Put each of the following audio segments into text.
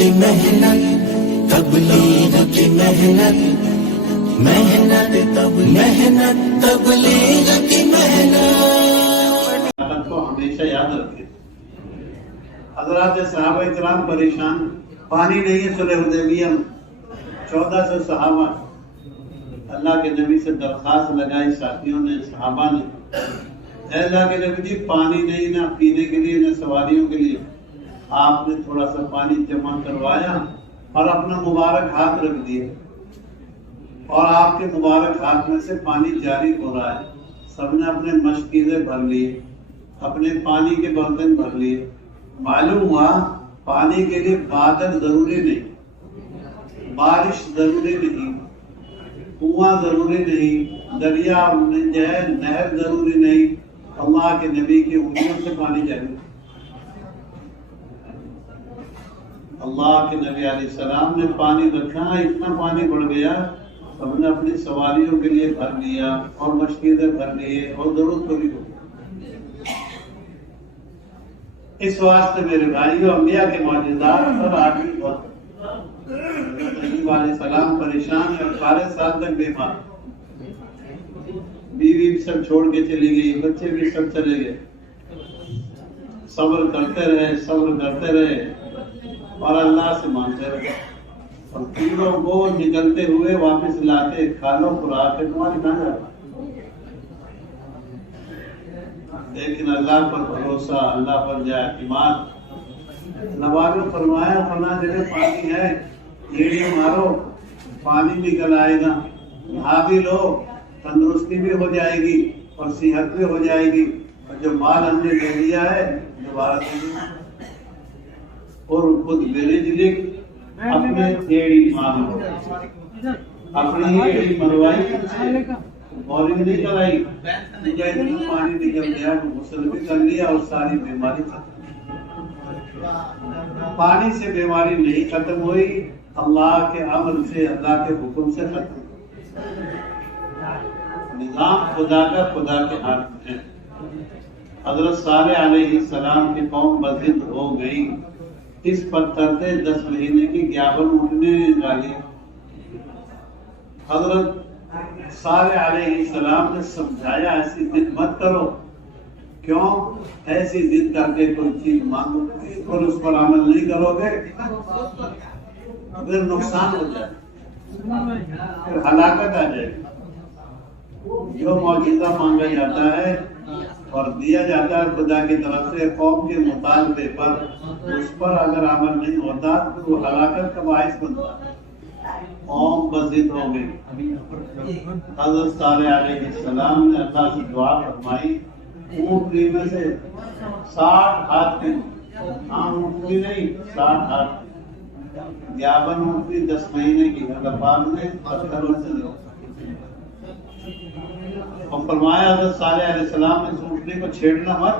کی محنت، تبلیغ کی محنت، محنت تبلیغ کی محنت کو ہمیشہ یاد رکھیں۔ حضرات صحابہ کرام پریشان، پانی نہیں ہے صلح حدیبیہ میں، 1400 صحابہ، اللہ کے نبی سے درخواست لگائی ساتھیوں نے، صحابہ نے، اے اللہ کے نبی جی پانی نہیں، نہ پینے کے لیے نہ سواریوں کے لیے۔ آپ نے تھوڑا سا پانی جمع کروایا اور اپنا مبارک ہاتھ رکھ دیا، اور آپ کے مبارک ہاتھ میں سے پانی جاری ہو رہا ہے۔ سب نے اپنے مشکیزیں بھر لیے، اپنے پانی کے برتن بھر لیے۔ معلوم ہوا پانی کے لیے بادل ضروری نہیں، بارش ضروری نہیں، کنواں ضروری نہیں، دریا جو ہے نہر ضروری نہیں، اللہ کے نبی کی انگلیوں سے پانی جاری۔ اللہ کے نبی علیہ السلام نے پانی رکھا، اتنا پانی بڑھ گیا، سب نے اپنی سواریوں کے لیے بھر لیا اور مشکیزیں بھر لیے اور ضرورت پوری ہو۔ اس واسطے میرے بھائیوں، انبیاء کے معجزات پر آدمی بہت، نبی علیہ السلام پریشان ہے، 18 سال تک بیمار، بیوی بھی سب چھوڑ کے چلی گئی، بچے بھی سب چلے گئے، صبر کرتے رہے اور اللہ سے مانگتے رہے، اور تینوں کو نکلتے ہوئے واپس لاتے، کھالو پورا کے تمہاری کہاں جا رہا؟ لیکن اللہ پر بھروسہ، اللہ پر جا اعتماد۔ نبی نے فرمایا فلاں جگہ پانی ہے، ایڑی مارو پانی نکل آئے گا، نہا بھی لو، تندرستی بھی ہو جائے گی اور صحت بھی ہو جائے گی، اور جو مال ہم نے دے دیا ہے دوبارہ دے دیا۔ اور خود بریجلک اپنے ایڑی مارو، اپنی ایڑی مروائی، بورنگ نہیں کرائی، پانی نکل گیا، غسل بھی کر لیا اور ساری بیماری ختم۔ پانی سے بیماری نہیں ختم ہوئی، اللہ کے امر سے، اللہ کے حکم سے ختم۔ نظام خدا کا، خدا کے ہاتھ میں ہے۔ حضرت صالح علیہ السلام کی قوم بضد ہو گئی، اس پتھر سے 10 مہینے کی 51 اونٹنے ڈالی۔ حضرت صالح علیہ السلام نے سمجھایا ایسی ضد مت کرو، کیوں ایسی ضد کر کے کوئی چیز مانگو اور اس پر عمل نہیں کرو گے پھر نقصان ہو جائے، پھر ہلاکت آ جائے گی۔ جو معجزہ مانگا جاتا ہے اور دیا جاتا ہے خدا کی طرف سے قوم کے مطالبے پر، اس پر اگر عمل نہیں ہوتا تو وہ ہلاکت کا باعث بنتا ہے۔ قوم بضد ہو گئی۔ حضرت صالح علیہ السلام نے اللہ سے دعا فرمائی، اونٹنی میں سے 60 ہاتھ کی، عام اونٹنی نہیں، 60 ہاتھ، 51 اونٹنی 10 مہینے کی، اللہ پاک نے پتھروں سے دیا۔ اور فرمایا حضرت صالح علیہ السلام نے اس اونٹنی کو چھیڑنا مت،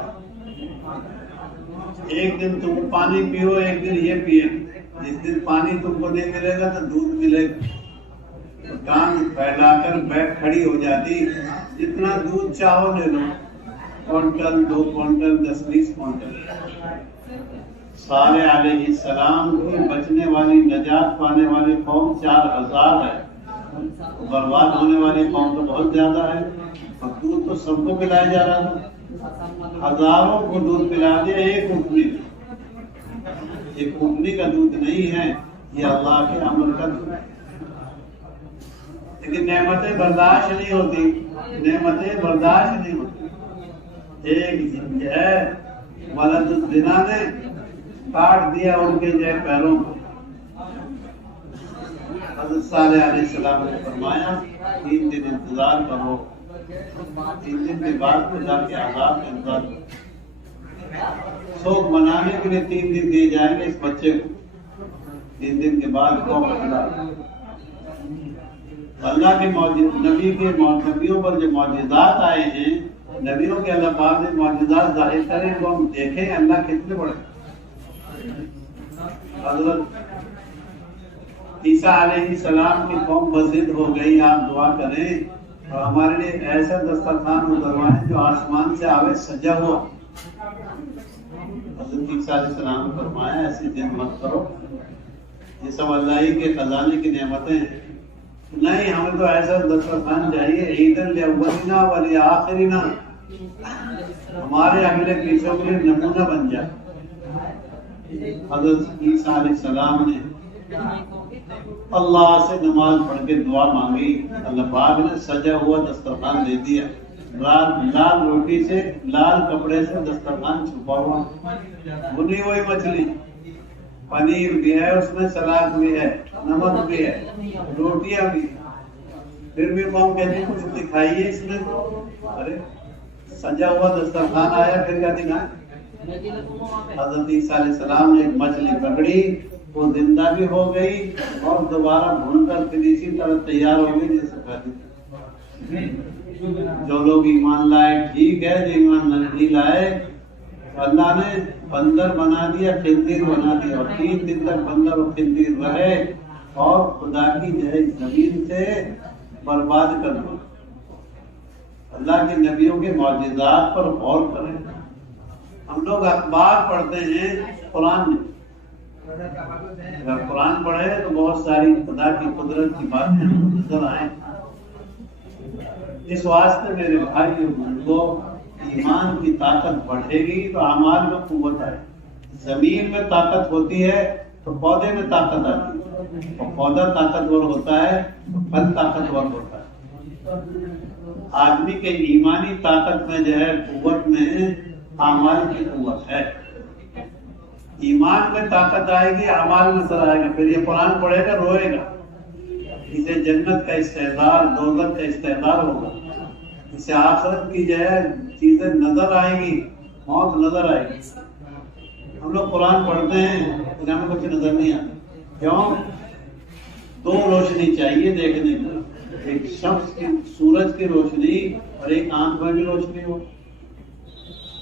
ایک دن تم پانی پیو، ایک دن یہ پیے، جس دن پانی تم کو نہیں ملے گا تو دودھ ملے گا۔ ٹانگ پھیلا کر بیٹھ کھڑی ہو جاتی، جتنا دودھ چاہو لے لو، کوئنٹل، 2 کوئنٹل، 10-20 کوئنٹل۔ صالح علیہ السلام کی بچنے والی، نجات پانے والی قوم 4000 ہے، برباد ہونے والی قوم تو بہت زیادہ ہے، اور دودھ تو سب کو پلایا جا رہا تھا، ہزاروں کو دودھ پلا دیا ایک اونٹنی۔ ایک اونٹنی کا دودھ نہیں ہے، یہ اللہ کے امر کا دودھ ہے۔ لیکن نعمتیں برداشت نہیں ہوتی، نعمتیں برداشت نہیں ہوتی۔ ایک جو ہے ولد الزنا نے کاٹ دیا ان کے جو پیروں کو۔ حضرت صالح علیہ السلام نے فرمایا 3 دن انتظار کرو، 3 دن کے بعد خدا کے عذاب کا انتظار کرو۔ سوگ منانے کے لیے 3 دن دیے جائیں گے اس بچے کو، 3 دن کے بعد قوم اللہ کے نبیوں پر جو معجزات آئے ہیں، نبیوں کے اللہ پاک نے معجزات ظاہر کریں تو ہم دیکھیں اللہ کتنے بڑے۔ حضرت عیسیٰ علیہ السلام کی قوم بضد ہو گئی، آپ دعا کریں اور ہمارے لیے ایسا دسترخوان اتروائیں جو آسمان سے آوے سجا ہوا۔ حضرت عیسیٰ علیہ السلام نے فرمایا ایسی ضد مت کرو، یہ سب اللہ ہی کے خزانے کی نعمتیں ہیں. نہیں، ہمیں تو ایسا دسترخوان چاہیے عید الاولنا والآخرین، ہمارے اگلے پیچھوں کے لیے نمونہ بن جائے. حضرت عیسیٰ علیہ السلام نے اللہ سے نماز پڑھ کے دعا مانگی، اللہ پاک نے سجا ہوا دسترخوان دے دیا. لال روٹی سے، لال کپڑے سے دسترخوان چھپا ہوا، بنی ہوئی مچھلی، پنیر بھی ہے اس میں، سلاد بھی ہے، نمک بھی ہے، روٹیاں بھی. پھر بھی قوم کہتے ہیں کچھ دکھائیے اس میں. ارے سجا ہوا دسترخوان آیا، پھر کیا دکھائیں؟ حضرت عیسیٰ علیہ السلام نے ایک مچھلی پکڑی، وہ زندہ بھی ہو گئی اور دوبارہ بھون کر پھر اسی طرح تیار ہو گئی جیسے پہلے. جو لوگ ایمان لائے ٹھیک ہے، جو ایمان نہیں لائے اللہ نے بندر بنا دیا، خنزیر بنا دیا، اور 3 دن تک بندر اور خنزیر رہے اور خدا کی جو ہے زمین سے برباد کر دیا. اللہ کے نبیوں کے معجزات پر غور کریں. ہم لوگ اخبار پڑھتے ہیں، قرآن نہیں. اگر قرآن پڑھے تو بہت ساری خدا کی قدرت کی باتیں نظر آئیں. اس واسطے میرے بھائی کو ایمان کی طاقت بڑھے گی تو اعمال میں قوت آئے. زمین میں طاقت ہوتی ہے تو پودے میں طاقت آتی ہے، اور پودا طاقتور ہوتا ہے تو پھل طاقتور ہوتا ہے. آدمی کے ایمانی طاقت میں جو ہے قوت میں اعمال کی قوت ہے. ایمان میں طاقت آئے گی، اعمال نظر آئے گا. پھر یہ قرآن پڑھے گا، روئے گا، اسے جنت کا استعدار، دوزخ کا استعدار ہوگا، اسے آخرت کی جو ہے چیزیں نظر آئیں گی، موت نظر آئے گی. ہم لوگ قرآن پڑھتے ہیں تو ہمیں کچھ نظر نہیں آتا. کیوں؟ 2 روشنی چاہیے دیکھنے کو، ایک شمس کی، سورج کی روشنی، اور ایک آنکھ میں بھی روشنی ہو.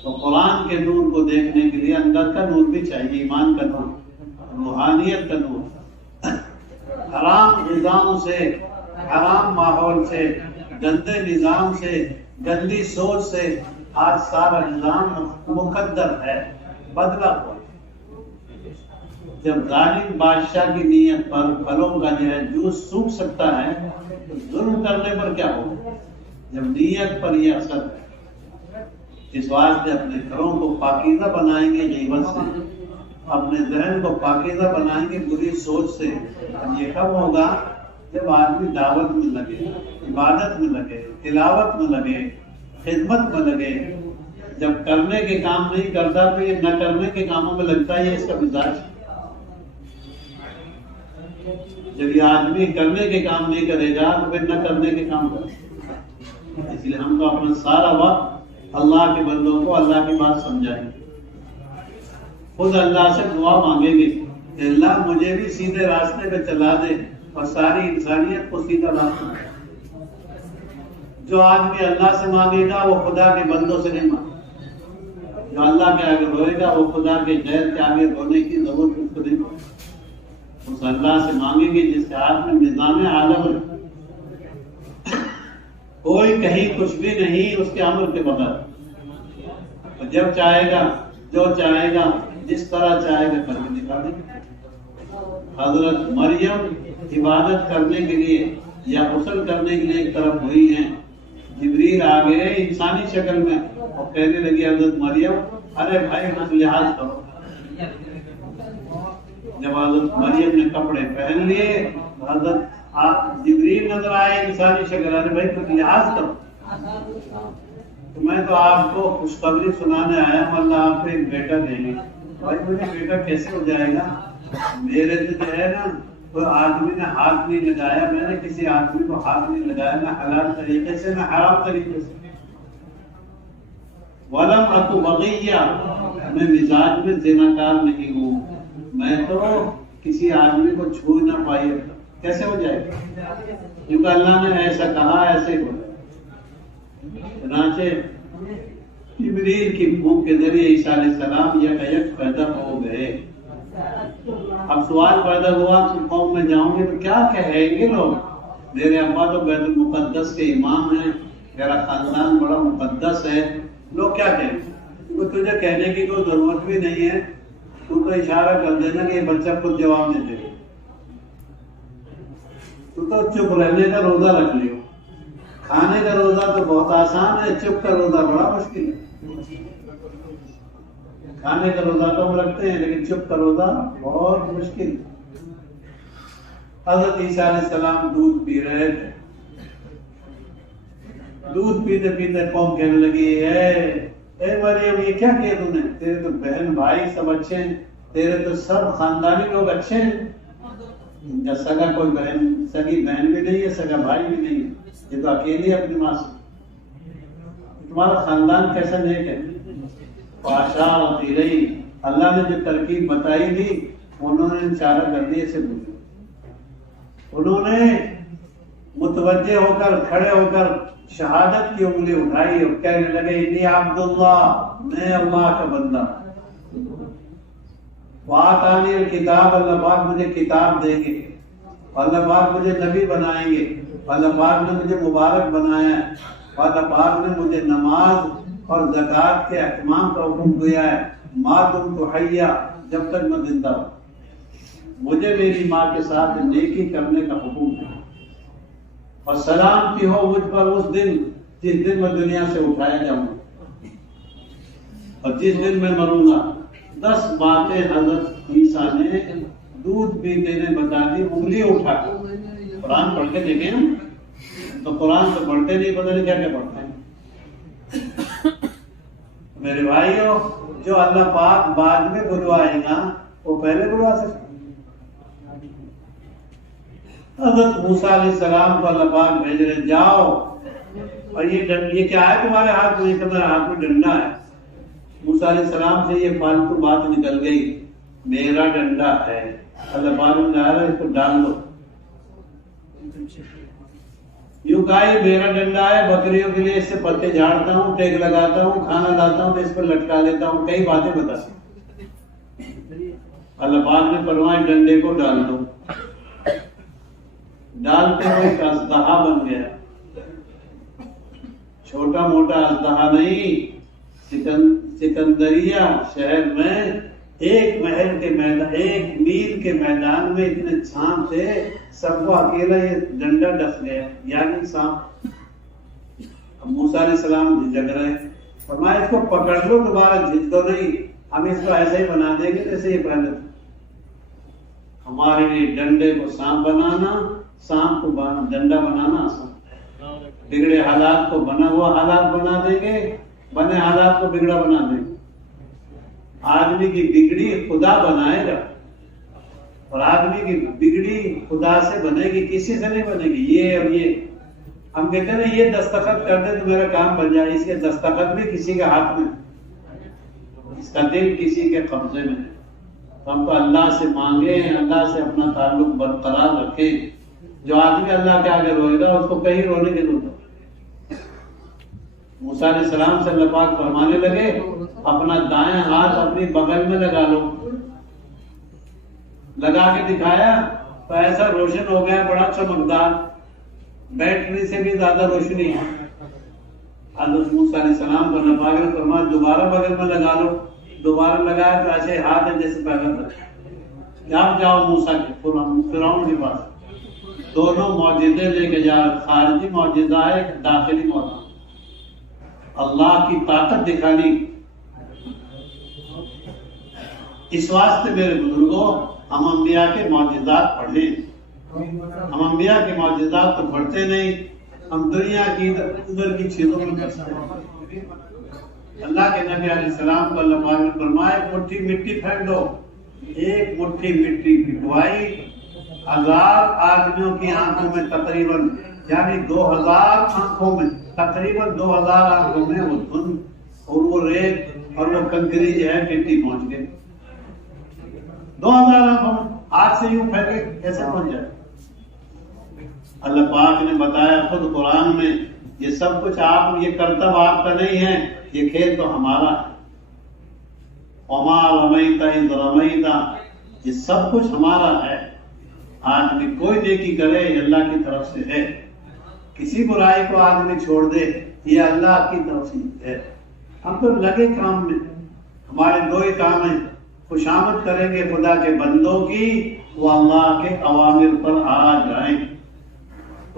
تو قرآن کے نور کو دیکھنے کے لیے اندر کا نور بھی چاہیے، ایمان کا نور، روحانیت کا نور. حرام غذاؤں سے، حرام ماحول سے، گندے نظام سے، گندی سوچ سے آج سارا نظام مقدر ہے، بدلا ہوا. جب ظالم بادشاہ کی نیت پر پھلوں کا جو ہے جوس سوکھ سکتا ہے تو ظلم کرنے پر کیا ہوگا جب نیت پر یہ اثر ہے. اس واسطے اپنے گھروں کو پاکیزہ بنائیں گے غیبت سے، اپنے ذہن کو پاکیزہ بنائیں گے بری سوچ سے. یہ کب ہوگا؟ جب آدمی دعوت میں لگے، عبادت میں لگے، تلاوت میں لگے، خدمت میں لگے. جب کرنے کے کام نہیں کرتا تو یہ نہ کرنے کے کاموں میں لگتا ہے، یہ اس کا مزاج. جب یہ آدمی کرنے کے کام نہیں کرے گا تو پھر نہ کرنے کے کام کرے. اس لیے ہم تو اپنا سارا وقت اللہ کے بندوں کو اللہ کی بات سمجھائیں گے، خود اللہ سے دعا مانگیں گے کہ اللہ مجھے بھی سیدھے راستے پہ چلا دے اور ساری انسانیت کو سیدھا راستہ. جو آدمی اللہ سے مانگے گا وہ خدا کے بندوں سے نہیں مانگے. جو اللہ کے آگے روئے گا وہ خدا کے غیر کے آگے رونے کی ضرورت اس کو نہیں پڑے. اس اللہ سے مانگیں گے جس کے ہاتھ میں نظام عالم ہے، کوئی کہیں کچھ بھی نہیں اس کے امر کے بغیر. جب چاہے گا، جو چاہے گا، جس طرح چاہے گا کر کے دکھا دیں گے. حضرت مریم عبادت کرنے کے لیے یا غسل کرنے کے لیے ایک طرف ہوئی ہیں، جبریل آ گئے انسانی شکل میں اور کہنے لگی حضرت مریم ارے بھائی ہم لحاظ کرو. جب حضرت مریم نے کپڑے پہن لیے حضرت جبریل نظر آئے انسانی شکل، ارے بھائی کچھ لحاظ کرو. تو میں تو آپ کو خوشخبری سنانے آیا ہوں، اللہ آپ کو ایک بیٹا دیں گے. بھائی مجھے بیٹا کیسے ہو جائے گا؟ میرے تو جو ہے نا کوئی آدمی نے ہاتھ نہیں لگایا، میں نے کسی آدمی کو ہاتھ نہیں لگایا، نہ حلال طریقے سے نہ حرام طریقے سے. وَلَمْ أَكُ بَغِيًّا، میں مزاج میں زناکار نہیں ہوں. میں تو کسی آدمی کو چھو نہ پائی. کیسے ہو جائے گا؟ کیونکہ اللہ نے ایسا کہا، ایسے ہی بولا. چنانچہ جبریل کی پھونک کے ذریعے عیسیٰ علیہ السلام یک پیدا ہو گئے. اب سوال پیدا ہوا کہ قوم میں جاؤں گے تو کیا کہیں گے لوگ؟ میرے ابا تو بیت المقدس کے امام ہیں، میرا خاندان بڑا مقدس ہے. لوگ کیا کہیں گے؟ تجھے کہنے کی کوئی ضرورت بھی نہیں ہے، تو اشارہ کر دینا کہ یہ بچہ خود جواب دے دے. تو چپ رہنے کا روزہ رکھ لیو. کھانے کا روزہ تو بہت آسان ہے، چپ کا روزہ بڑا مشکل ہے. کھانے کا روزہ تو ہم رکھتے ہیں لیکن چپ کا روزہ بہت مشکل. حضرت عیسیٰ علیہ السلام دودھ پی رہے تھے. دودھ پیتے پیتے قوم کہنے لگی اے مریم یہ کیا کیا تم نے؟ تیرے تو بہن بھائی سب اچھے ہیں، تیرے تو سب خاندانی لوگ اچھے ہیں، ان کا سگا کوئی بہن سگی بہن بھی نہیں ہے، سگا بھائی بھی نہیں ہے، یہ تو اکیلی اپنی ماں سے. تمہارا خاندان کیسا نیک ہے. پاشا تیرئی اللہ نے جو ترکیب بتائی تھی انہوں نے اشارہ کر دیا سے بولی. انہوں نے متوجہ ہو کر کھڑے ہو کر شہادت کی انگلی اٹھائی اور کہنے لگے انی عبداللہ، میں اللہ کا بندہ. وآتانی الکتاب، اللہ پاک مجھے کتاب دیں گے، اللہ پاک مجھے نبی بنائیں گے، اللہ پاک نے مجھے مبارک بنایا ہے، اللہ پاک نے مجھے نماز اور زکوٰۃ کے احکام کا حکم دیا ہے. ما دمت حیا، جب تک میں زندہ ہوں مجھے میری ماں کے ساتھ نیکی کرنے کا حکم ہے. اور سلامتی ہو مجھ پر اس دن جس دن میں دنیا سے اٹھایا جاؤں اور جس دن میں مروں گا. 10 باتیں حضرت عیسیٰ نے دودھ پیتے نے بتا دی انگلی اٹھا کر. قرآن پڑھ کے دیکھیں نا تو قرآن تو پڑھتے نہیں، پتہ نہیں کیا کیا پڑھتے ہیں. میرے بھائیو، جو اللہ پاک بعد میں بلوائے گا وہ پہلے بلوا سکتے. حضرت موسیٰ علیہ السلام کو اللہ پاک بھیج رہے جاؤ، اور یہ کیا ہے تمہارے ہاتھ میں؟ تمہارے ہاتھ میں ڈنڈا ہے. موسیٰ علیہ السلام سے یہ فالتو بات نکل گئی، میرا ڈنڈا ہے. اللہ پاک نے کہا اس کو ڈال دو. یوں کہا یہ میرا ڈنڈا ہے، بکریوں کے لیے اس سے پتے جھاڑتا ہوں، ٹیک لگاتا ہوں، کھانا لاتا ہوں تو اس پر لٹکا لیتا ہوں، کئی باتیں بتا سکتے. اللہ پاک نے فرمایا ڈنڈے کو ڈال دو. ڈالتے ہوئے ایک اژدہا بن گیا. چھوٹا موٹا اژدہا نہیں، سکندریہ شہر میں ایک محل کے میدان، 1 میل کے میدان میں اتنے سانپ تھے، سب کو اکیلا یہ ڈنڈا ڈس گیا، یعنی سانپ. موسیٰ علیہ السلام جھجک رہے، فرمایا اس کو پکڑ لو، دوبارہ جھجکو نہیں، ہم اس کو ایسے ہی بنا دیں گے جیسے یہ پہلے تھے. ہمارے لیے ڈنڈے کو سانپ بنانا، سانپ کو ڈنڈا بنانا آسان. بگڑے حالات کو بنا ہوا حالات بنا دیں گے، بنے حالات کو بگڑا بنا دیں گے. آدمی کی بگڑی خدا بنائے گا، اور آدمی کی بگڑی خدا سے بنے گی، کسی سے نہیں بنے گی. یہ اور یہ ہم کہتے ہیں یہ دستخط کر دے تو میرا کام بن جائے، اس کے دستخط بھی کسی کے ہاتھ میں، اس کا دل کسی کے قبضے میں. ہم تو اللہ سے مانگیں، اللہ سے اپنا تعلق برقرار رکھیں. جو آدمی اللہ کے آگے روئے گا اس کو کہیں رونے کی ضرورت. موسیٰ علیہ السلام سے اللہ پاک فرمانے لگے اپنا دائیں ہاتھ اپنی بغل میں لگا لو. لگا کے دکھایا تو ایسا روشن ہو گیا، بڑا چمکدار، بیٹری سے بھی زیادہ روشنی ہے. حضرت موسیٰ علیہ السلام کو اللہ پاک نے فرمایا دوبارہ بغل میں لگا لو. دوبارہ لگایا تو ایسے ہاتھ ہے جیسے پہلا تھا. آپ جاؤ موسیٰ کے فرعون کے پاس، دونوں معجزے لے کے جا. خارجی معجزہ ہے، داخلی معجزہ، اللہ کی طاقت دکھانی. اس واسطے میرے بزرگوں ہم انبیاء کے معجزات پڑھیں. ہم انبیاء کے معجزات تو پڑھتے نہیں، ہم دنیا کی ادھر کی چیزوں میں پڑھتے ہیں. اللہ کے نبی علیہ السلام کو اللہ پاک نے فرمایا ایک مٹھی مٹی پھینک دو. ایک مٹھی مٹی پھینکوائی، 1000 آدمیوں کی آنکھوں میں تقریباً، یعنی 2000 آنکھوں میں، تقریباً 2000 آنکھوں میں وہ دھند اور وہ ریت اور وہ کنکری جو ہے مٹی پہنچ گئی. 2000 آنکھوں میں ہاتھ سے یوں پھینکے کیسے پہنچ جائے؟ اللہ پاک نے بتایا خود قرآن میں یہ سب کچھ آپ، یہ کرتب آپ کا نہیں ہے، یہ کھیل تو ہمارا ہے. وما رمیت اذ رمیت، یہ سب کچھ ہمارا ہے. آدمی کوئی نیکی کرے یہ اللہ کی طرف سے ہے، کسی برائی کو آدمی چھوڑ دے یہ اللہ کی طرف سے ہے. ہم تو لگے کام میں، ہمارے 2 ہی کام ہیں، خوشامد کریں گے خدا کے بندوں کی، وہ اللہ کے اوامر پر آ جائیں.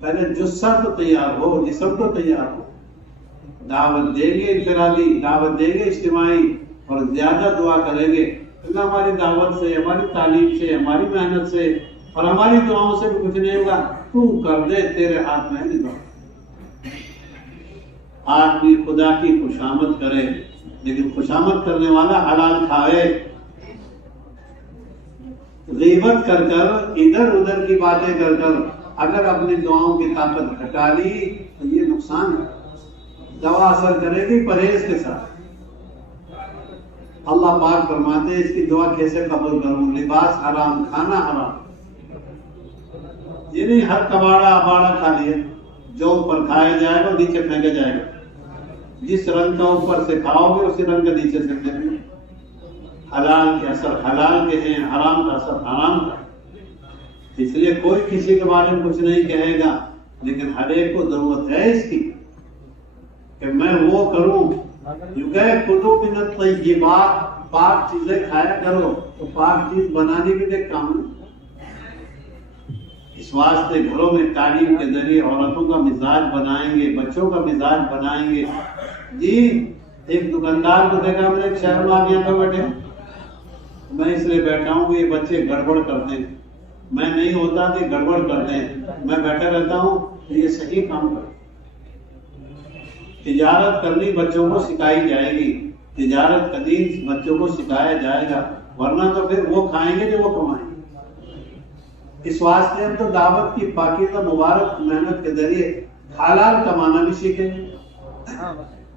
پہلے جسہ تو تیار ہو، جسم تو تیار ہو. دعوت دیں گے انفرادی، دعوت دیں گے اجتماعی، اور زیادہ دعا کریں گے اللہ ہماری دعوت سے، ہماری تعلیم سے، ہماری محنت سے اور ہماری دعاؤں سے بھی کچھ نہیں ہوگا، تو کر دے، تیرے ہاتھ میں نہیں دعا. آدمی خدا کی خوشامد کرے، لیکن خوشامد کرنے والا حلال کھائے. غیبت کر کر، ادھر ادھر کی باتیں کر کر اگر اپنی دعاؤں کی طاقت گھٹا لی تو یہ نقصان ہے. دوا اثر کرے گی پرہیز کے ساتھ. اللہ پاک فرماتے ہیں اس کی دعا کیسے قبول کروں؟ لباس حرام، کھانا حرام. یہ نہیں ہر کباڑا اباڑا کھا لیا، جو اوپر کھایا جائے گا نیچے پھینکا جائے گا. جس رنگ کا اوپر سے کھاؤ گے اسی رنگ کا نیچے سے پھینکیں گے. حلال کے اثر حلال کے ہیں، حرام کا اثر حرام کا. اس لیے کوئی کسی کے بارے میں کچھ نہیں کہے گا، لیکن ہر ایک کو ضرورت ہے اس کی کہ میں وہ کروں. یوں کہ کلوا من الطیبات، پاک چیزیں کھایا کرو. تو پاک چیز بنانے کے لیے کام نہیں. اس واسطے گھروں میں تعلیم کے ذریعے عورتوں کا مزاج بنائیں گے، بچوں کا مزاج بنائیں گے. جی ایک دکاندار کو دیکھا میں نے ایک شہر میں آگے آ بیٹھے، میں اس لیے بیٹھا ہوں کہ یہ بچے گڑبڑ کرتے ہیں. میں نہیں ہوتا کہ گڑبڑ کرتے ہیں، میں بیٹھا رہتا ہوں تو یہ صحیح کام کرتے. تجارت کرنی بچوں کو سکھائی جائے گی، تجارت کرنی بچوں کو سکھایا جائے گا، ورنہ تو پھر وہ کھائیں گے جو وہ کمائیں گے. اس واسطے ہم تو دعوت کی پاکیزہ مبارک محنت کے ذریعے حلال کمانا بھی سیکھیں گے.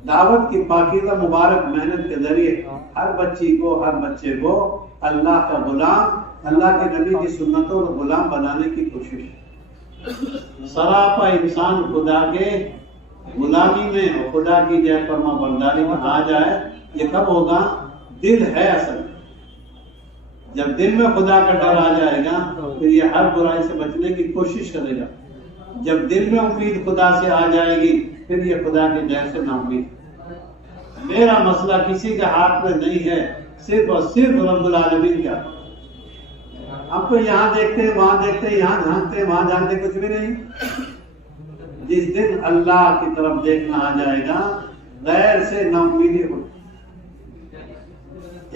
دعوت کی پاکیزہ مبارک محنت کے ذریعے ہر بچی کو، ہر بچے کو اللہ کا غلام، اللہ کے نبی کی سنتوں کو غلام بنانے کی کوشش. سراپا انسان خدا کے غلامی میں اور خدا کی جے فرما برداری میں آ جائے. یہ کب ہوگا؟ دل ہے اصل. جب دل میں خدا کا ڈر آ جائے گا پھر یہ ہر برائی سے بچنے کی کوشش کرے گا. جب دل میں امید خدا سے آ جائے گی پھر یہ خدا کے ڈر سے نہ امید. میرا مسئلہ کسی کے ہاتھ میں نہیں ہے، صرف اور صرف رب العالمین کا. ہم تو یہاں دیکھتے ہیں، وہاں دیکھتے ہیں، یہاں جھانکتے ہیں، وہاں جھانکتے، کچھ بھی نہیں. جس دن اللہ کی طرف دیکھنا آ جائے گا غیر سے نا امیدی ہو.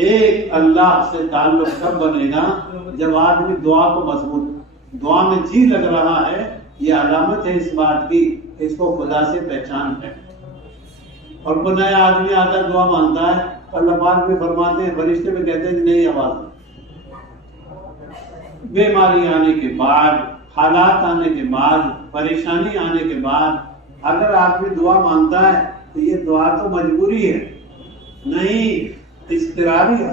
ایک اللہ سے تعلق کب بنے گا؟ جب آدمی دعا کو مضبوط، دعا میں جی لگ رہا ہے. یہ علامت ہے اس بات کی کہ اس کو خدا سے پہچان ہے. اور کوئی نیا آدمی آتا دعا مانگتا ہے، اللہ پاک بھی فرماتے ہیں، فرشتے بھی کہتے ہیں نئی آواز. بیماری آنے کے بعد، حالات آنے کے بعد، پریشانی آنے کے بعد اگر آدمی دعا مانگتا ہے تو یہ دعا تو مجبوری ہے نہیں. اضطراری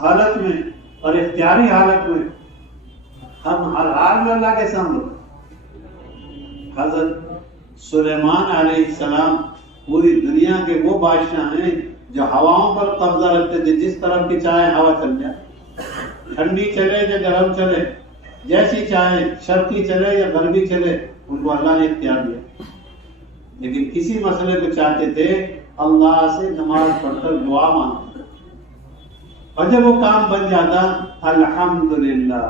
حالت میں اور اختیاری حالت میں ہم ہر حال میں اللہ کے سامنے. حضرت سلیمان علیہ السلام پوری دنیا کے وہ بادشاہ ہیں جو ہواؤں پر قبضہ رکھتے تھے. جس طرف کی چاہے ہوا چل جائے، ٹھنڈی چلے یا گرم چلے، جیسی چاہے، شرقی چلے یا غربی چلے، ان کو اللہ نے اختیار دیا. لیکن کسی مسئلے کو چاہتے تھے اللہ سے نماز پڑھ کر دعا مانگتے، اور جب وہ کام بن جاتا الحمدللہ.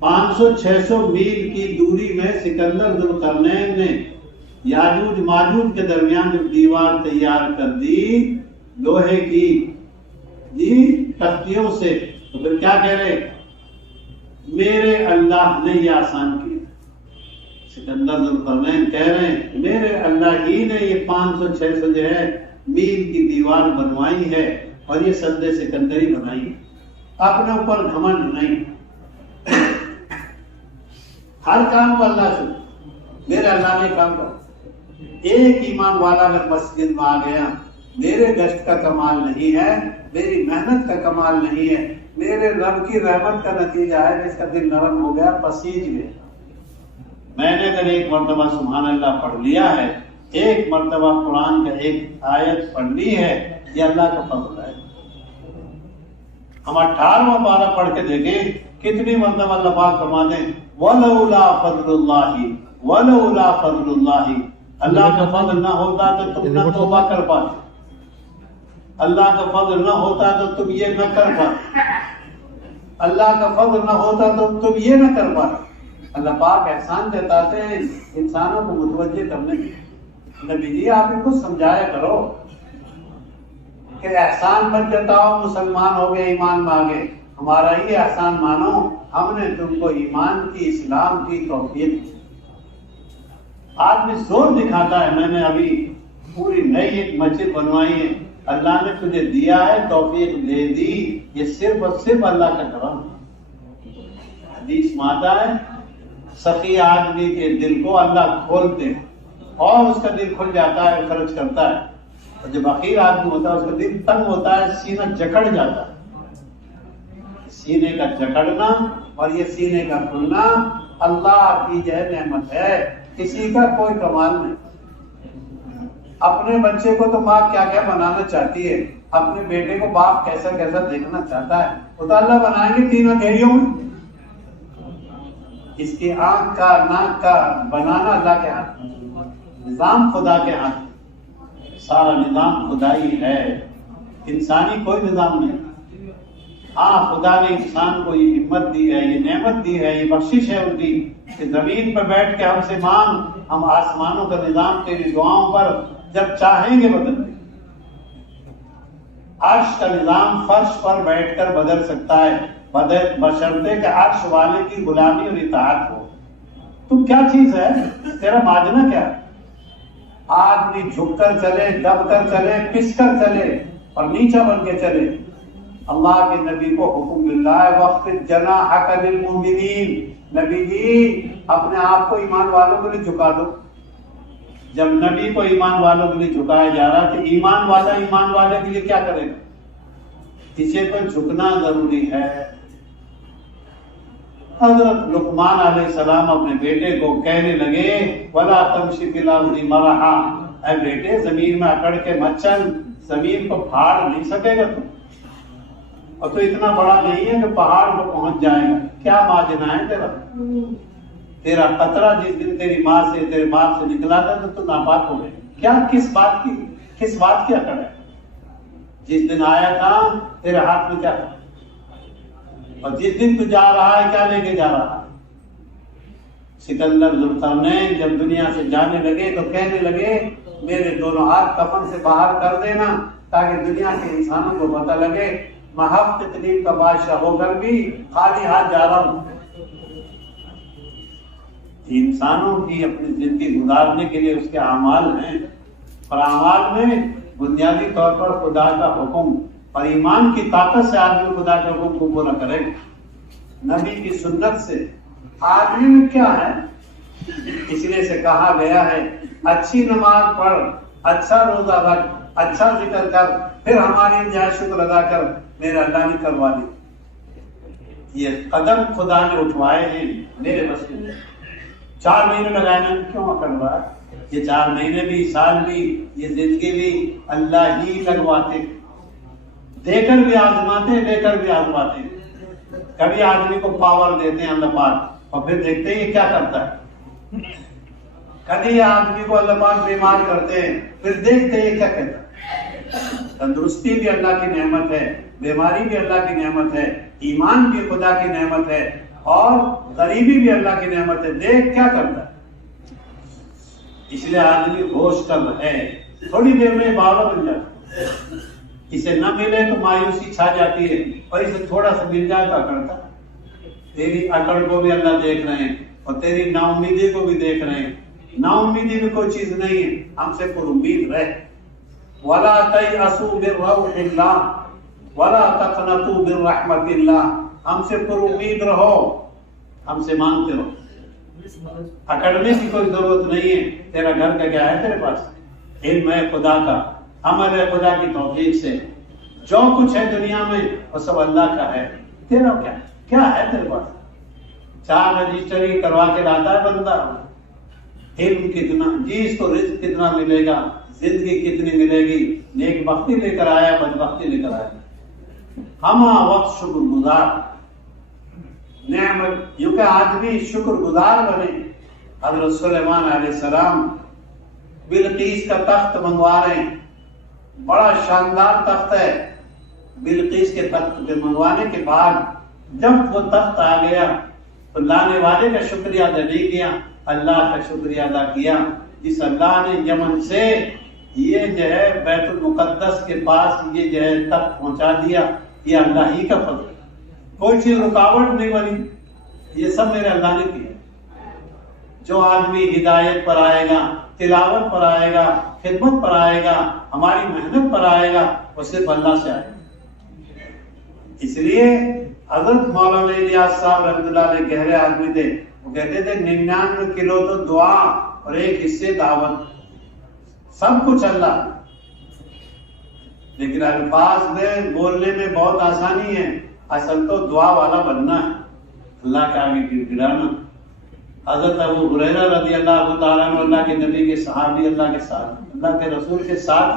500-600 میل کی دوری میں سکندر ذوالقرنین نے یاجوج ماجوج کے درمیان جب دیوار تیار کر دی لوہے کی تختیوں سے، تو پھر کیا کہہ رہے؟ میرے اللہ نے یہ آسان کیا. سکندر ذوالقرنین کہہ رہے ہیں میرے اللہ ہی نے یہ 500-600 جو ہے میل کی دیوار بنوائی ہے اور یہ سد سکندری بنائی ہے. اپنے اوپر گھمنڈ نہیں. ہر کام کو اللہ سے، میرے اللہ نے کام کر. ایک ایمان والا اگر مسجد میں آ گیا، میرے گشت کا کمال نہیں ہے، میری محنت کا کمال نہیں ہے، میرے رب کی رحمت کا نتیجہ ہے کہ اس کا دل نرم ہو گیا، پسیج گیا. میں نے اگر ایک مرتبہ سبحان اللہ پڑھ لیا ہے، ایک مرتبہ قرآن کا ایک آیت پڑھ لی ہے، یہ اللہ کا فضل ہے. ہم 18واں پارہ پڑھ کے دیکھیں کتنی مرتبہ اللہ پاک فرماتے ہیں وَلَوْلَا فَضْلُ اللَّهِ وَلَوْلَا فَضْلُ اللَّهِ. اللہ کا فضل نہ ہوتا تو تم نہ توبہ کر پاتے، اللہ کا فضل نہ ہوتا تو تم یہ نہ کر پاتے، اللہ کا فضل نہ ہوتا تو تم یہ نہ کر پاتے، اللہ پاک احسان جتاتے ہیں انسانوں کو متوجہ کرنے کے. نبی جی آپ ان کو سمجھایا کرو کہ احسان مت جتاؤ، مسلمان ہو گئے ایمان مانگے، ہمارا ہی احسان مانو، ہم نے تم کو ایمان کی اسلام کی توفیق دی. آدمی زور دکھاتا ہے میں نے ابھی پوری نئی ایک مسجد بنوائی ہے، اللہ نے تجھے دیا ہے، توفیق دے دی، یہ صرف اور صرف اللہ کا کرم. حدیث میں آتا ہے سخی آدمی کے دل کو اللہ کھولتے ہیں اور اس کا دل کھل جاتا ہے، خرچ کرتا ہے. اور جب بخیل آدمی ہوتا ہے اس کا دل تنگ ہوتا ہے، سینہ جکڑ جاتا ہے. سینے کا جکڑنا اور یہ سینے کا کھلنا اللہ کی جو ہے نعمت ہے، کسی کا کوئی کمال نہیں. اپنے بچے کو تو ماں کیا کیا بنانا چاہتی ہے، اپنے بیٹے کو باپ کیسا کیسا دیکھنا چاہتا ہے، وہ تو اللہ بنائیں گے تینوں دھیریوں میں. اس کی آنکھ کا ناک کا بنانا اللہ کے ہاتھ میں، نظام خدا کے ہاتھ میں، سارا نظام خدائی ہے، انسانی کوئی نظام نہیں. ہاں خدا نے انسان کو یہ ہمت دی ہے، یہ نعمت دی ہے، یہ بخشش ہے ان کی کہ زمین پر بیٹھ کے ہم سے مانگ، ہم آسمانوں کا نظام تیری دعاؤں پر جب چاہیں گے بدل دیں. عرش کا نظام فرش پر بیٹھ کر بدل سکتا ہے بشرطے کہ عرش والے کی غلامی اور اطاعت ہو. تو کیا چیز ہے تیرا ماجنا کیا؟ آدمی جھک کر چلے، دب کر چلے، پس کر چلے اور نیچا بن کے چلے. اللہ کے نبی کو حکم مل رہا ہے وَخْفِضْ جَنَاحَكَ لِلْمُؤْمِنِينَ، نبی جی اپنے آپ کو ایمان والوں کے لیے جھکا دو. جب نبی کو ایمان والوں کے لیے جھکایا جا رہا تو ایمان والا ایمان والے کے لیے کیا کرے گا؟ اسے تو جھکنا ضروری ہے. حضرت لقمان علیہ السلام اپنے بیٹے کو کہنے لگے وَلَا تَمْشِ فِي الْأَرْضِ مَرَحًا، اے بیٹے زمین میں اکڑ کے مت چل، زمین کو پھاڑ نہیں سکے گا تو، اور تو اتنا بڑا نہیں ہے کہ پہاڑ کو پہنچ جائے گا. کیا ماجنا ہے تیرا قطرہ جس دن تیری ماں سے تیرے باپ سے نکلا تھا تو ناپاک ہو گئے. کیا کس بات کی اکڑ ہے؟ جس دن آیا تھا تیرے ہاتھ میں کیا تھا، اور جس دن تو جا رہا ہے کیا لے کے جا رہا ہے؟ سکندر ذوالقرنین جب دنیا سے جانے لگے تو کہنے لگے میرے دونوں ہاتھ کفن سے باہر کر دینا تاکہ دنیا کے انسانوں کو پتہ لگے میں ہفت تقریب کا بادشاہ ہو کر بھی خالی ہاتھ جا رہا ہوں. انسانوں کی اپنی زندگی گزارنے کے لیے اس کے اعمال ہیں، اور اعمال میں بنیادی طور پر خدا کا حکم اور ایمان کی طاقت سے آدمی خدا کے حکم کو پورا کرے گا. نبی کی سنت سے آدمی میں کیا ہے؟ اس لیے سے کہا گیا ہے اچھی نماز پڑھ، اچھا روزہ رکھ، اچھا ذکر کر، پھر ہماری جائے شکر ادا کر، میرے اللہ نے کروا دی. یہ قدم خدا نے اٹھوائے ہیں میرے بس میں. 4 مہینے لگائے نا، کیوں اکڑ رہا ہے؟ یہ 4 مہینے بھی، سال بھی، یہ زندگی بھی اللہ ہی لگواتے، دے کر بھی آزماتے، لے کر بھی آزماتے. کبھی آدمی کو پاور دیتے ہیں اللہ پاک اور پھر دیکھتے ہیں یہ کیا کرتا ہے. کبھی آدمی کو اللہ پاک بیمار کرتے ہیں پھر دیکھتے ہیں یہ کیا کہتا ہے. تندرستی بھی اللہ کی نعمت ہے، بیماری بھی اللہ کی نعمت ہے، ایمان بھی خدا کی نعمت ہے، اور غریبی بھی اللہ کی نعمت ہے. دیکھ کیا کرتا ہے. اس لیے آدمی ہوش کر ہے، تھوڑی دیر میں باولا بن جاتا ہے. اسے نہ ملے تو مایوسی چھا جاتی ہے، اور اسے تھوڑا سا مل جائے تو اکڑتا. تیری اکڑ کو بھی اللہ دیکھ رہے ہیں اور تیری نا امیدی کو بھی دیکھ رہے ہیں. نا امیدی میں کوئی چیز نہیں ہے، ہم سے پر امید رہے. وَلَا تَيْأَسُوا مِن رَّوْحِ اللَّهِ وَلَا تَقْنَطُوا مِن رَّحْمَةِ اللَّهِ، ہم سے پر امید رہو، ہم سے مانگتے رہو. اکڑنے کی کوئی ضرورت نہیں ہے. تیرا گھر کا کیا ہے تیرے پاس؟ علم ہے خدا کا، عمل ہے خدا کی توفیق سے. جو کچھ ہے دنیا میں وہ سب اللہ کا ہے. تیرا کیا ہے تیرے پاس؟ 4 رجسٹری کروا کے لاتا ہے بندہ. علم کتنا، جی اس کو رزق کتنا ملے گا، زندگی کتنی ملے گی، نیک بختی لے کر آیا، بدبختی لے کر آیا. ہما وقت شکر گزار نعمت، یوں کہ آدمی شکر گزار بنے. حضرت سلیمان علیہ السلام بلقیس کا تخت منگوا رہے ہیں، بڑا شاندار تخت ہے. بلقیس کے تخت پہ منگوانے کے بعد جب وہ تخت آ گیا تو لانے والے کا شکریہ ادا نہیں کیا، اللہ کا شکریہ ادا کیا جس اللہ نے یمن سے یہ جو ہے بیت المقدس کے پاس یہ جو ہے تک پہنچا دیا، یہ اللہ ہی کا فضل، کوئی چیز رکاوٹ نہیں بنی، یہ سب میرے اللہ نے کیا۔ جو آدمی ہدایت پر آئے گا، تلاوت پر آئے گا، خدمت پر آئے گا، ہماری محنت پر آئے گا، وہ صرف اللہ سے آئے گا۔ اس لیے حضرت مولانا الیاس صاحب رحمۃ اللہ علیہ گہرے آدمی تھے، وہ کہتے تھے 99 کلو تو دعا اور 1 حصے دعوت، سب کچھ اللہ، لیکن الفاظ میں بولنے میں بہت آسانی ہے، اصل تو دعا والا بننا ہے، اللہ کے آگے گر گرانا۔ حضرت ابو ہریرہ رضی اللہ تعالیٰ عنہ اللہ کے نبی کے صحابی، اللہ کے ساتھ، اللہ کے رسول کے ساتھ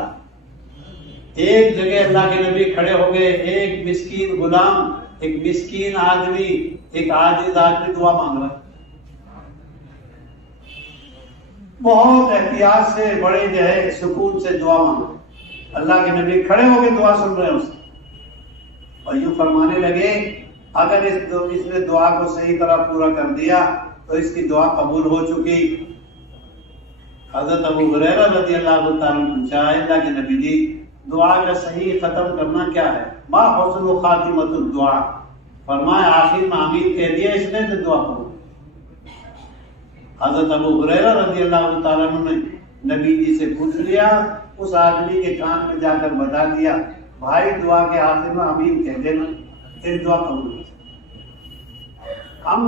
ایک جگہ اللہ کے نبی کھڑے ہو گئے، ایک مسکین غلام، ایک مسکین آدمی، ایک عاجز آدمی دعا مانگ رہا، بہت احتیاط سے، بڑے جو ہے سکون سے دعا مانگ، اللہ کے نبی کھڑے ہو کے دعا سن رہے ہیں اس اور یوں فرمانے لگے اگر اس نے دعا کو صحیح طرح پورا کر دیا تو اس کی دعا قبول ہو چکی۔ حضرت ابو ہریرہ رضی اللہ تعالیٰ نے پوچھا، اللہ کے نبی جی دعا کا صحیح ختم کرنا کیا ہے؟ ما حسن خاتمۃ الدعاء، فرمایا آخر میں آمین کہہ دیا اس نے تو دعا قبول۔ حضرت ابو ہریرہ رضی اللہ تعالیٰ نے نبی جی سے پوچھ لیا، اس آدمی کے کان میں جا کر بتا دیا، بھائی دعا کے آخر میں آمین کہہ دینا، پھر دعا قبول۔ ہم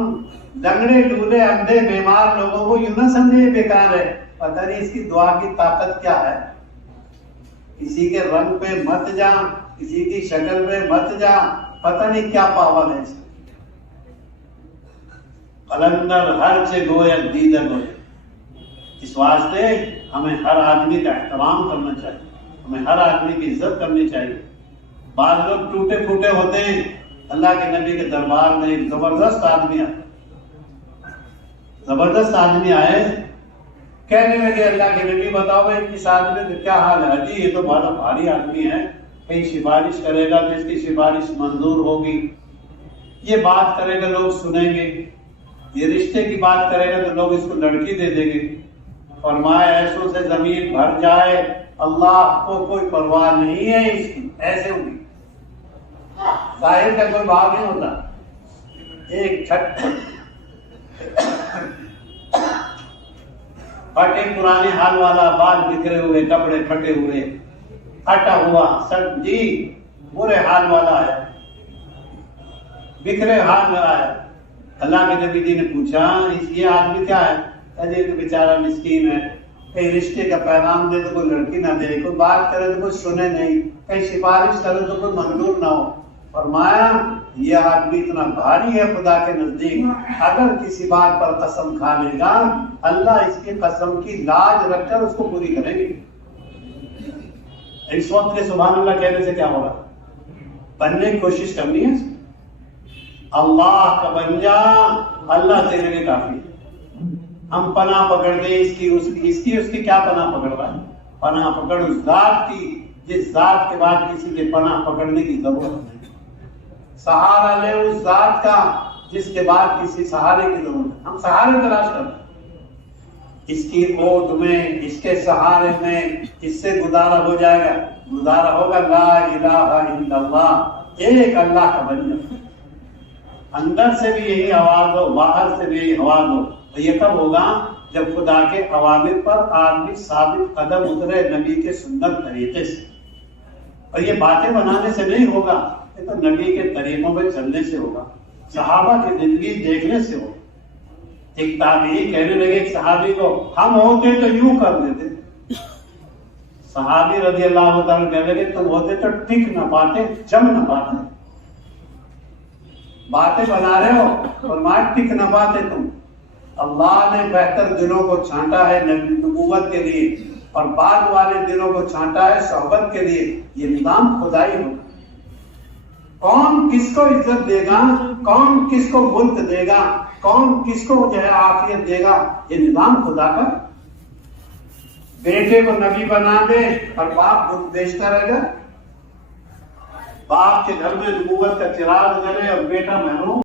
لنگڑے لولے اندھے بیمار لوگوں کو یوں نہ سمجھے بیکار ہے، پتہ نہیں اس کی دعا کی طاقت کیا ہے۔ کسی کے رنگ پہ مت جا، کسی کی شکل پہ مت جا، پتہ نہیں کیا پاور ہے اس میں۔ قلندر ہر چے گوید دیدہ گوید، اس واسطے ہمیں ہر آدمی کا احترام کرنا چاہیے، ہمیں ہر آدمی کی عزت کرنی چاہیے۔ بعض لوگ ٹوٹے پھوٹے ہوتے ہیں، اللہ کے نبی کے دربار میں ایک زبردست آدمی آئے، کہنے لگے اللہ کے نبی بتاؤ اس آدمی کا کیا حال ہے؟ جی یہ تو بڑا بھاری آدمی ہے، کہیں سفارش کرے گا تو اس کی سفارش منظور ہوگی، یہ بات کرے گا لوگ سنیں گے، یہ رشتے کی بات کرے گا تو لوگ اس کو لڑکی دے دیں گے۔ فرمایا ایسوں سے زمین بھر جائے، اللہ کو کوئی پرواہ نہیں ہے اس کی، ایسے ہوگی، ظاہر کا کوئی بھاگ نہیں ہوتا۔ ایک پھٹے پرانے حال والا، بال بکھرے ہوئے، کپڑے پھٹے ہوئے، پھٹا ہوا سب جی برے حال والا ہے، بکھرے حال والا ہے۔ اللہ کے نبی جی نے پوچھا یہ آدمی کیا ہے؟ کہ بیچارہ مسکین ہے، کہیں رشتے کا پیغام دے تو کوئی لڑکی نہ دے، کوئی بات کرے تو کوئی سنے نہیں، کہیں سفارش کرے تو کوئی منظور نہ ہو۔ فرمایا یہ آدمی اتنا بھاری ہے خدا کے نزدیک، اگر کسی بات پر قسم کھا لے گا اللہ اس کی قسم کی لاج رکھ کر اس کو پوری کرے گی۔ اس وقت کے سبحان اللہ کہنے سے کیا ہوگا؟ بننے کی کوشش کرنی ہے، اللہ کا بن جا، اللہ تیرے لیے کافی ہے۔ ہم پناہ پکڑ دیں اس کی کیا پناہ پکڑ رہا ہے؟ پناہ پکڑ اس ذات کی جس ذات کے بعد کسی کے پناہ پکڑنے کی ضرورت نہیں، سہارا لے اس ذات کا جس کے بعد کسی سہارے کی ضرورت ہے۔ ہم سہارے تلاش کرتے ہیں، اس کی اوٹ میں، اس کے سہارے میں، اس سے گزارا ہو جائے گا، گزارا ہوگا لا الہ الا اللہ، ایک اللہ کا بن جائے، اندر سے بھی یہی آواز ہو، باہر سے بھی یہی آواز ہو۔ تو یہ کب ہوگا؟ جب خدا کے اوامر پر آدمی ثابت قدم اترے نبی کے سنت طریقے سے، اور یہ باتیں بنانے سے نہیں ہوگا، یہ تو نبی کے طریقوں پہ چلنے سے ہوگا، صحابہ کی زندگی دیکھنے سے ہوگا۔ ایک تابعی کہنے لگے ایک صحابی کو، ہم ہوتے تو یوں کر دیتے۔ صحابی رضی اللہ تعالیٰ کہنے لگے تم ہوتے تو ٹک نہ پاتے، جم نہ پاتے، باتیں بنا رہے ہو فرمایا ٹک نہ پاتے تم۔ اللہ نے بہتر دلوں کو چھانٹا ہے نبوت کے لیے، اور بعد والے دلوں کو چھانٹا ہے صحبت کے لیے۔ یہ نظام خدائی ہوگا، کون کس کو عزت دے گا، کون کس کو ملک دے گا، کون کس کو جو ہے عافیت دے گا، یہ نظام خدا کا۔ بیٹے کو نبی بنا دے اور باپ بت بیچتا رہے گا، باپ کے گھر میں نبوت کا چراغ جلے اور بیٹا محروم